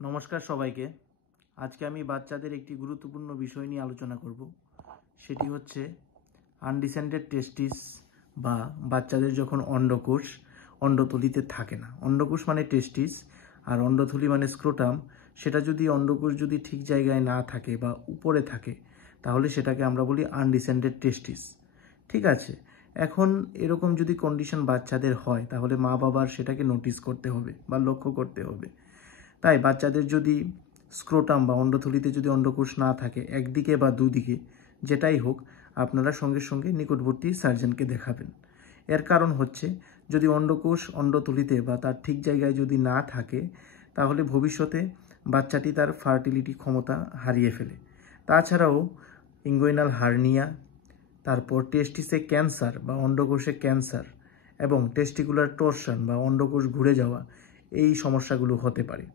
নমস্কার সবাইকে। আজকে আমি বাচ্চাদের একটি গুরুত্বপূর্ণ বিষয় নিয়ে আলোচনা করব। সেটি হচ্ছে আনডিসেন্ডেড টেস্টিস বা বাচ্চাদের যখন অন্ডকোষ অন্ডথলিতে থাকে না। অন্ডকোষ মানে টেস্টিস আর অন্ডথলি মানে স্ক্রোটাম। সেটা যদি অন্ডকোষ যদি ঠিক জায়গায় না থাকে বা উপরে থাকে তাহলে সেটাকে আমরা বলি আনডিসেন্ডেড টেস্টিস। ঠিক আছে, এখন এরকম যদি কন্ডিশন বাচ্চাদের হয় তাহলে মা বাবার সেটাকে নোটিস করতে হবে বা লক্ষ্য করতে হবে। তাই বাচ্চাদের যদি স্ক্রোটাম বা অন্ডথলিতে যদি অন্ডকোষ না থাকে একদিকে বা দুদিকে যেটাই হোক, আপনারা সঙ্গে সঙ্গে নিকটবর্তী সার্জনকে দেখাবেন। এর কারণ হচ্ছে যদি অন্ডকোষ অন্ডথলিতে বা তার ঠিক জায়গায় যদি না থাকে তাহলে ভবিষ্যতে বাচ্চাটি তার ফার্টিলিটি ক্ষমতা হারিয়ে ফেলে। তাছাড়াও ইঙ্গুইনাল হার্নিয়া, তারপর টেস্টিসে ক্যান্সার বা অন্ডকোষে ক্যান্সার এবং টেস্টিকুলার টর্শন বা অন্ডকোষ ঘুরে যাওয়া, এই সমস্যাগুলো হতে পারে।